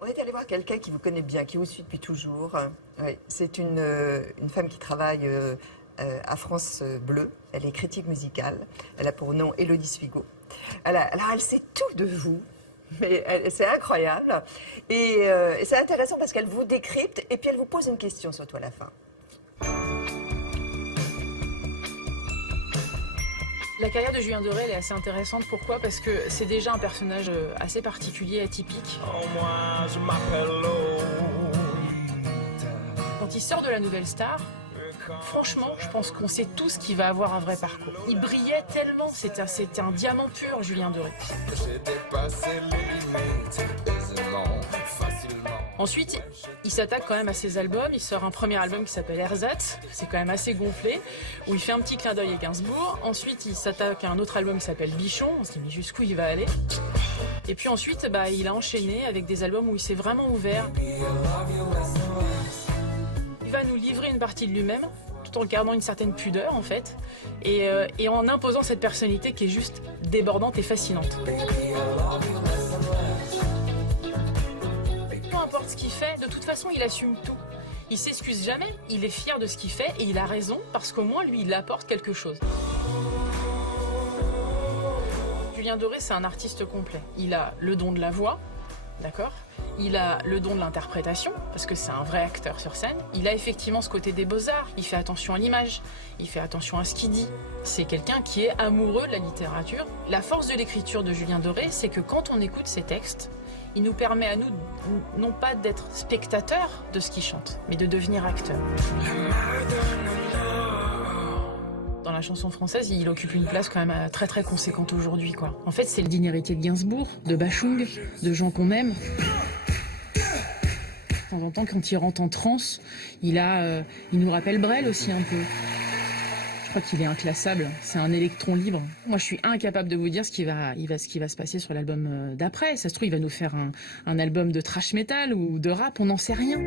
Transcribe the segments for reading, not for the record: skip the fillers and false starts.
On est allé voir quelqu'un qui vous connaît bien, qui vous suit depuis toujours. Ouais, c'est une femme qui travaille à France Bleu. Elle est critique musicale. Elle a pour nom Élodie Suigo. Alors, elle sait tout de vous. Mais c'est incroyable. Et c'est intéressant parce qu'elle vous décrypte et puis elle vous pose une question surtout à la fin. La carrière de Julien Doré, elle est assez intéressante. Pourquoi? Parce que c'est déjà un personnage assez particulier, atypique. Oh, moi, je m'appelle Lolita. Quand il sort de la Nouvelle Star, franchement, je pense qu'on sait tous qu'il va avoir un vrai parcours. Il brillait tellement, c'était un diamant pur, Julien Doré. J'ai dépassé les limites aisément, facilement. Ensuite, il s'attaque quand même à ses albums. Il sort un premier album qui s'appelle Ersatz. C'est quand même assez gonflé, où il fait un petit clin d'œil à Gainsbourg. Ensuite, il s'attaque à un autre album qui s'appelle Bichon. On se dit, mais jusqu'où il va aller? Et puis ensuite, il a enchaîné avec des albums où il s'est vraiment ouvert. Il va nous livrer une partie de lui-même, tout en gardant une certaine pudeur, en fait, et en imposant cette personnalité qui est juste débordante et fascinante. Peu importe ce qu'il fait, de toute façon, il assume tout. Il s'excuse jamais, il est fier de ce qu'il fait, et il a raison, parce qu'au moins, lui, il apporte quelque chose. Julien Doré, c'est un artiste complet. Il a le don de la voix, d'accord ? Il a le don de l'interprétation, parce que c'est un vrai acteur sur scène. Il a effectivement ce côté des beaux-arts. Il fait attention à l'image, il fait attention à ce qu'il dit. C'est quelqu'un qui est amoureux de la littérature. La force de l'écriture de Julien Doré, c'est que quand on écoute ses textes, il nous permet à nous, non pas d'être spectateurs de ce qu'il chante, mais de devenir acteurs. Dans la chanson française, il occupe une place quand même très très conséquente aujourd'hui, quoi. En fait, c'est le digne héritier de Gainsbourg, de Bachung, de gens qu'on aime. De temps en temps, quand il rentre en transe, il nous rappelle Brel aussi un peu. Je crois qu'il est inclassable, c'est un électron libre. Moi, je suis incapable de vous dire ce qui va se passer sur l'album d'après. Ça se trouve, il va nous faire un album de thrash metal ou de rap, on n'en sait rien.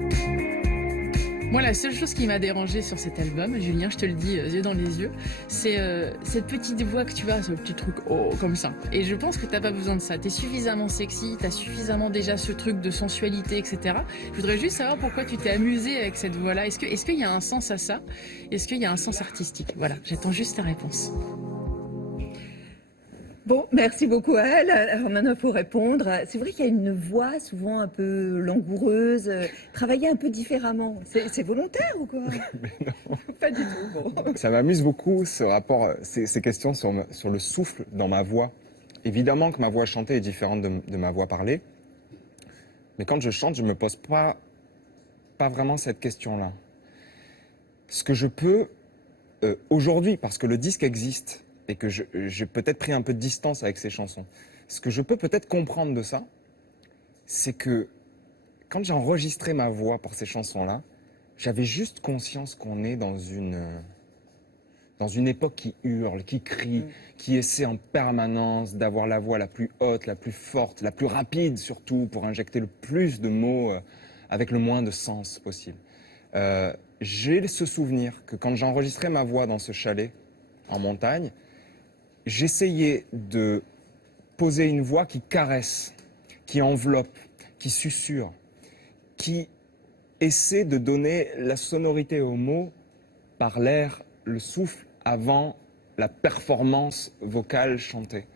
Moi, la seule chose qui m'a dérangée sur cet album, Julien, je te le dis, yeux dans les yeux, c'est cette petite voix que tu as, ce petit truc comme ça. Et je pense que t'as pas besoin de ça. T'es suffisamment sexy, t'as suffisamment déjà ce truc de sensualité, etc. Je voudrais juste savoir pourquoi tu t'es amusé avec cette voix-là. Est-ce qu'il y a un sens à ça? Est-ce qu'il y a un sens artistique? Voilà, j'attends juste ta réponse. Bon, merci beaucoup à elle. Alors maintenant, il faut répondre. C'est vrai qu'il y a une voix souvent un peu langoureuse, travaillée un peu différemment. C'est volontaire ou quoi? Mais non. Pas du tout. Bon. Ça m'amuse beaucoup ce rapport, ces questions sur le souffle dans ma voix. Évidemment que ma voix chantée est différente de ma voix parlée. Mais quand je chante, je ne me pose pas vraiment cette question-là. Ce que je peux, aujourd'hui, parce que le disque existe, et que j'ai peut-être pris un peu de distance avec ces chansons. Ce que je peux peut-être comprendre de ça, c'est que quand j'ai enregistré ma voix pour ces chansons-là, j'avais juste conscience qu'on est dans une époque qui hurle, qui crie, qui essaie en permanence d'avoir la voix la plus haute, la plus forte, la plus rapide surtout, pour injecter le plus de mots avec le moins de sens possible. J'ai ce souvenir que quand j'ai enregistré ma voix dans ce chalet en montagne, j'essayais de poser une voix qui caresse, qui enveloppe, qui susurre, qui essaie de donner la sonorité aux mots par l'air, le souffle, avant la performance vocale chantée.